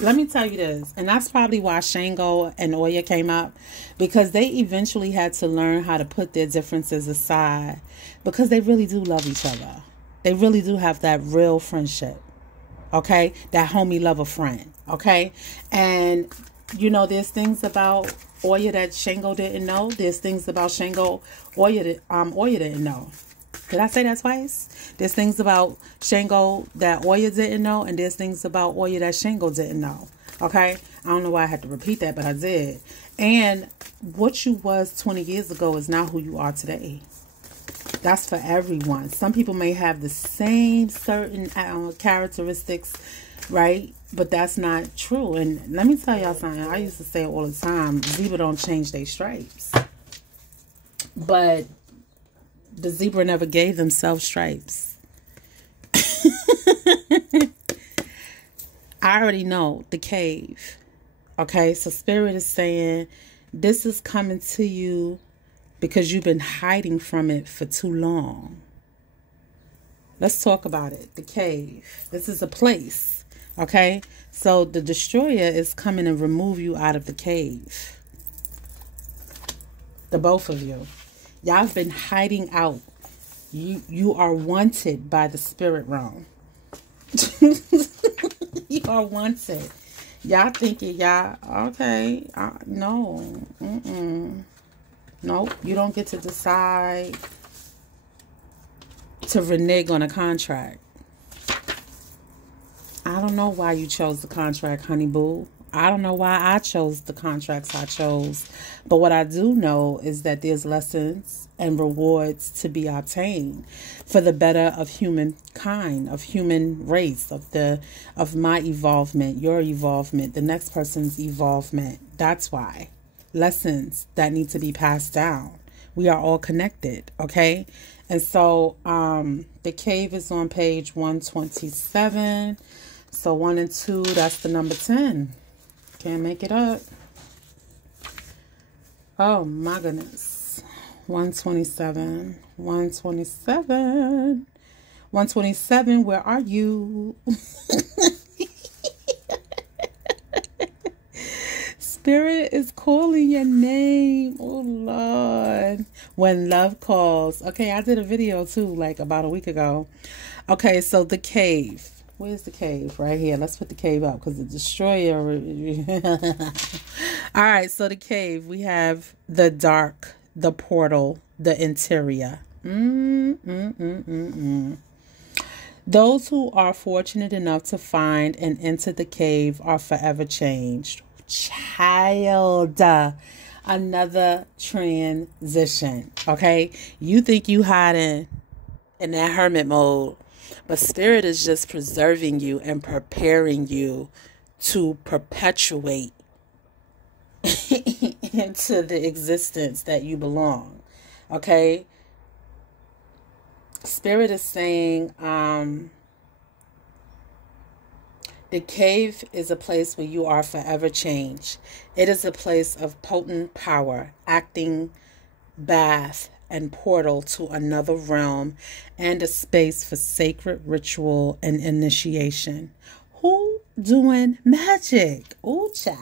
Let me tell you this, and that's probably why Shango and Oya came up, because they eventually had to learn how to put their differences aside, because they really do love each other. They really do have that real friendship. Okay, that homie lover friend. Okay, and you know, there's things about Oya that Shango didn't know. There's things about Shango Oya didn't know. Did I say that twice? There's things about Shango that Oya didn't know, and there's things about Oya that Shango didn't know. Okay, I don't know why I had to repeat that, but I did. And what you was 20 years ago is not who you are today. That's for everyone. Some people may have the same certain characteristics, right? But that's not true. And let me tell y'all something. I used to say it all the time. Zebra don't change their stripes. But the zebra never gave themselves stripes. I already know the cave. Okay, so Spirit is saying this is coming to you because you've been hiding from it for too long. Let's talk about it. The cave. This is a place. Okay? So the destroyer is coming to remove you out of the cave. The both of you. Y'all have been hiding out. You are wanted by the spirit realm. You are wanted. Y'all thinking y'all, okay, no. Nope, you don't get to decide to renege on a contract. I don't know why you chose the contract, honey boo. I don't know why I chose the contracts I chose. But what I do know is that there's lessons and rewards to be obtained for the better of humankind, of human race, of my evolvement, your evolvement, the next person's evolvement. That's why. Lessons that need to be passed down. We are all connected, okay? And so the cave is on page 127. So 1 and 2, that's the number 10. Can't make it up. Oh my goodness. 127. 127. 127, where are you? Spirit is calling your name. Oh, Lord. When love calls. Okay, I did a video too, like about a week ago. Okay, so the cave. Where's the cave? Right here. Let's put the cave up because the destroyer. All right, so the cave. We have the dark, the portal, the interior. Those who are fortunate enough to find and enter the cave are forever changed. Child, another transition. Okay, you think you hiding in that hermit mode, but Spirit is just preserving you and preparing you to perpetuate into the existence that you belong. Okay, Spirit is saying the cave is a place where you are forever changed. It is a place of potent power, acting bath and portal to another realm, and a space for sacred ritual and initiation. Who doing magic? Ooh, child.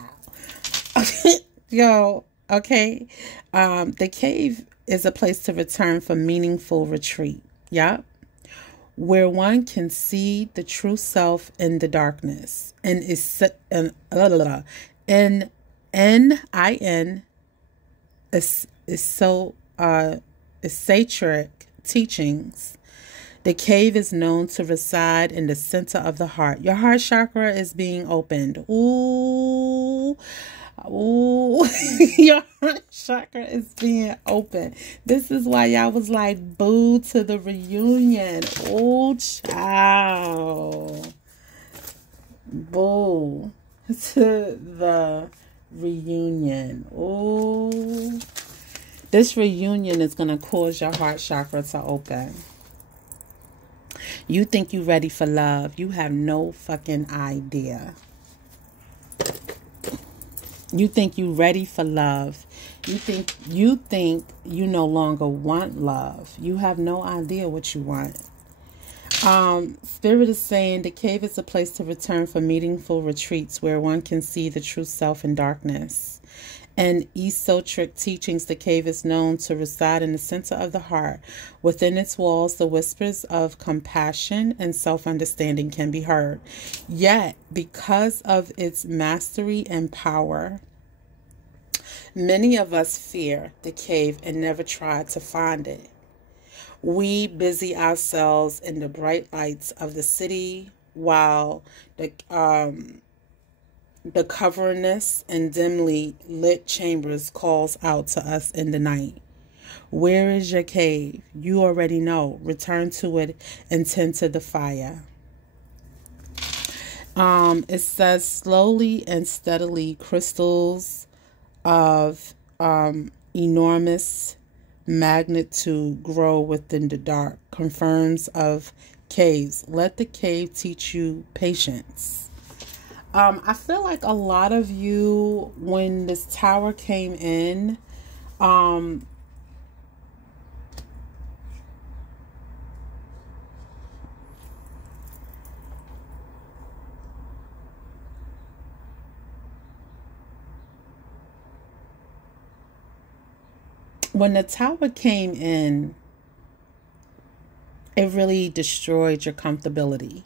Yo, okay. The cave is a place to return for meaningful retreat. Yep. Where one can see the true self in the darkness, and is esoteric teachings. The cave is known to reside in the center of the heart. Your heart chakra is being opened. Ooh. Ooh, your heart chakra is being open. This is why y'all was like, boo to the reunion. Oh, child. Boo to the reunion. Oh, this reunion is going to cause your heart chakra to open. You think you're ready for love. You have no fucking idea. You think you ready for love. You think you no longer want love. You have no idea what you want. Spirit is saying the cave is a place to return for meaningful retreats where one can see the true self in darkness. And esoteric teachings, the cave is known to reside in the center of the heart. Within its walls, the whispers of compassion and self-understanding can be heard. Yet, because of its mastery and power, many of us fear the cave and never try to find it. We busy ourselves in the bright lights of the city while the cavernous and dimly lit chambers calls out to us in the night. Where is your cave? You already know. Return to it and tend to the fire. It says slowly and steadily crystals of enormous magnitude grow within the dark. Confirms of caves. Let the cave teach you patience. I feel like a lot of you, when this tower came in, when the tower came in, it really destroyed your comfortability.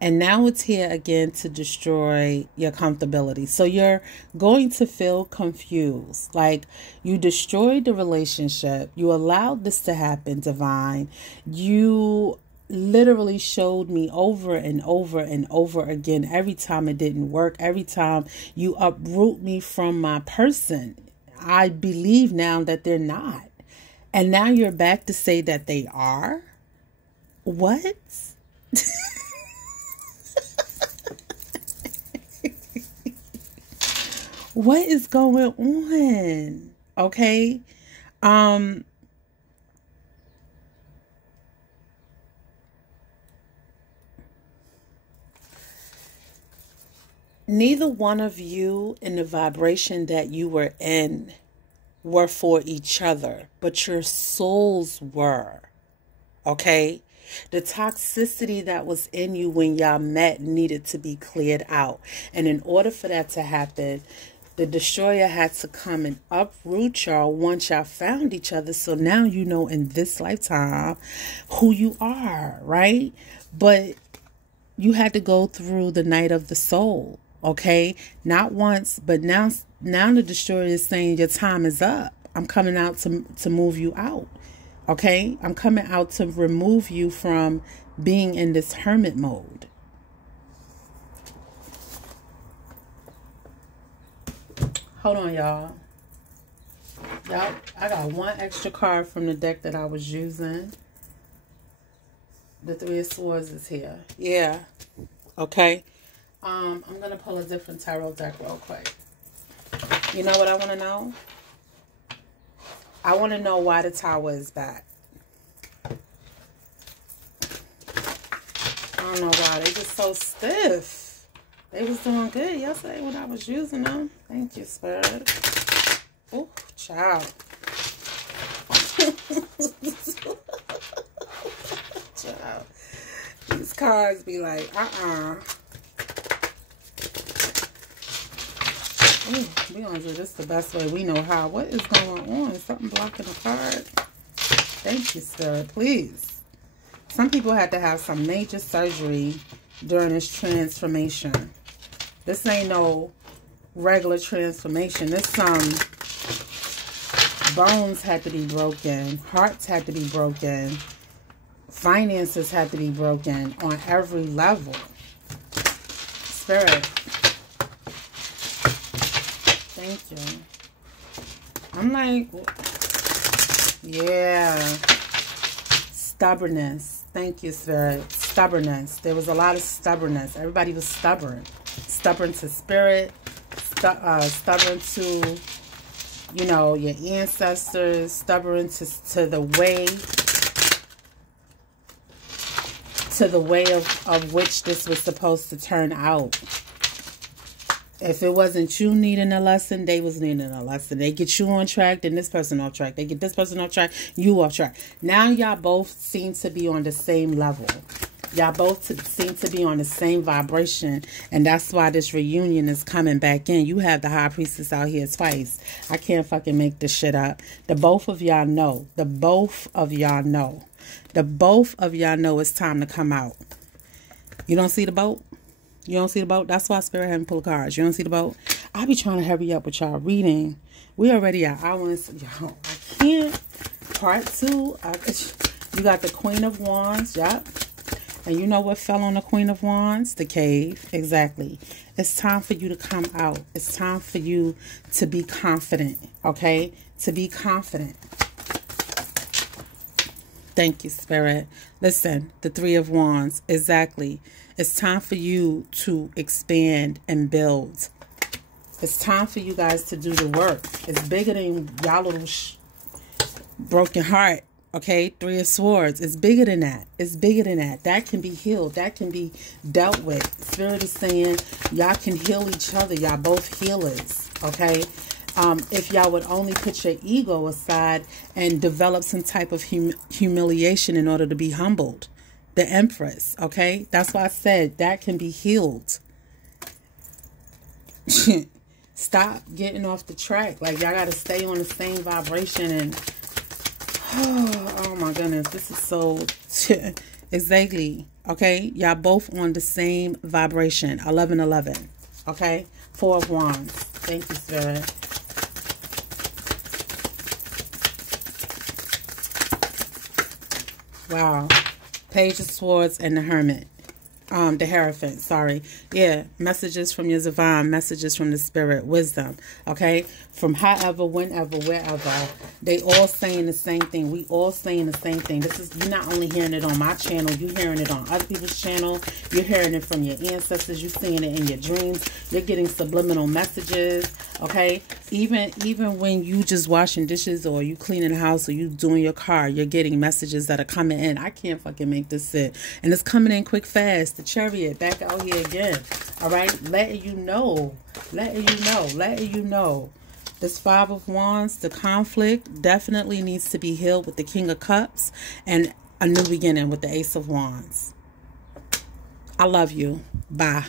And now it's here again to destroy your comfortability. So you're going to feel confused. Like you destroyed the relationship. You allowed this to happen, divine. You literally showed me over and over and over again. Every time it didn't work, every time you uproot me from my person, I believe now that they're not. And now you're back to say that they are? What? What is going on? Okay? Neither one of you in the vibration that you were in were for each other, but your souls were. Okay? The toxicity that was in you when y'all met needed to be cleared out. And in order for that to happen, the destroyer had to come and uproot y'all once y'all found each other. So now you know in this lifetime who you are, right? But you had to go through the night of the soul. Okay, not once, but now the destroyer is saying your time is up. I'm coming out to move you out. Okay, I'm coming out to remove you from being in this hermit mode. Hold on, y'all. I got one extra card from the deck that I was using. The Three of Swords is here. Yeah. Okay. I'm going to pull a different tarot deck real quick. You know what I want to know? I want to know why the Tower is back. I don't know why. They just so stiff. They was doing good yesterday when I was using them. Thank you, Spirit. Oh, child. Child. These cards be like, Ooh, we gonna do this the best way we know how. What is going on? Is something blocking the card? Thank you, Spirit. Please. Some people had to have some major surgery during this transformation. This ain't no regular transformation. This bones had to be broken. Hearts had to be broken. Finances had to be broken on every level. Spirit. Thank you. I'm like, yeah. Stubbornness. Thank you, Spirit. Stubbornness. There was a lot of stubbornness. Everybody was stubborn. Stubborn to spirit. Stubborn to, you know, your ancestors. Stubborn to the way. To the way of which this was supposed to turn out. If it wasn't you needing a lesson, they was needing a lesson. They get you on track, then this person off track. They get this person off track, you off track. Now y'all both seem to be on the same level. Y'all both seem to be on the same vibration. And that's why this reunion is coming back in. You have the High Priestess out here twice. I can't fucking make this shit up. The both of y'all know. The both of y'all know. The both of y'all know it's time to come out. You don't see the boat? You don't see the boat? That's why Spirit haven't pulled cards. You don't see the boat? I be trying to hurry up with y'all reading. We already at hours. Yo, I can't. Part 2. You got the Queen of Wands. Yep. And you know what fell on the Queen of Wands? The cave. Exactly. It's time for you to come out. It's time for you to be confident. Okay? To be confident. Thank you, Spirit. Listen, the Three of Wands. Exactly. It's time for you to expand and build. It's time for you guys to do the work. It's bigger than y'all little broken heart. Okay? Three of Swords. It's bigger than that. It's bigger than that. That can be healed. That can be dealt with. Spirit is saying y'all can heal each other. Y'all both healers. Okay? If y'all would only put your ego aside and develop some type of humiliation in order to be humbled. The Empress, okay? That's why I said that can be healed. Stop getting off the track. Like, y'all got to stay on the same vibration. And, oh my goodness, this is so... Exactly, okay? Y'all both on the same vibration. 1111, okay? Four of Wands. Thank you, Spirit. Wow. Page of Swords, and the Hermit. The Hierophant, sorry. Yeah, messages from your divine, messages from the spirit, wisdom, okay? From however, whenever, wherever. They all saying the same thing. We all saying the same thing. This is, you're not only hearing it on my channel, you're hearing it on other people's channel. You're hearing it from your ancestors. You're seeing it in your dreams. You're getting subliminal messages, okay? Even when you just washing dishes or you cleaning the house or you doing your car, you're getting messages that are coming in. I can't fucking make this sit. And it's coming in quick, fast. The Chariot back out here again. All right, letting you know. This Five of Wands, the conflict definitely needs to be healed with the King of Cups and a new beginning with the Ace of Wands. I love you. Bye.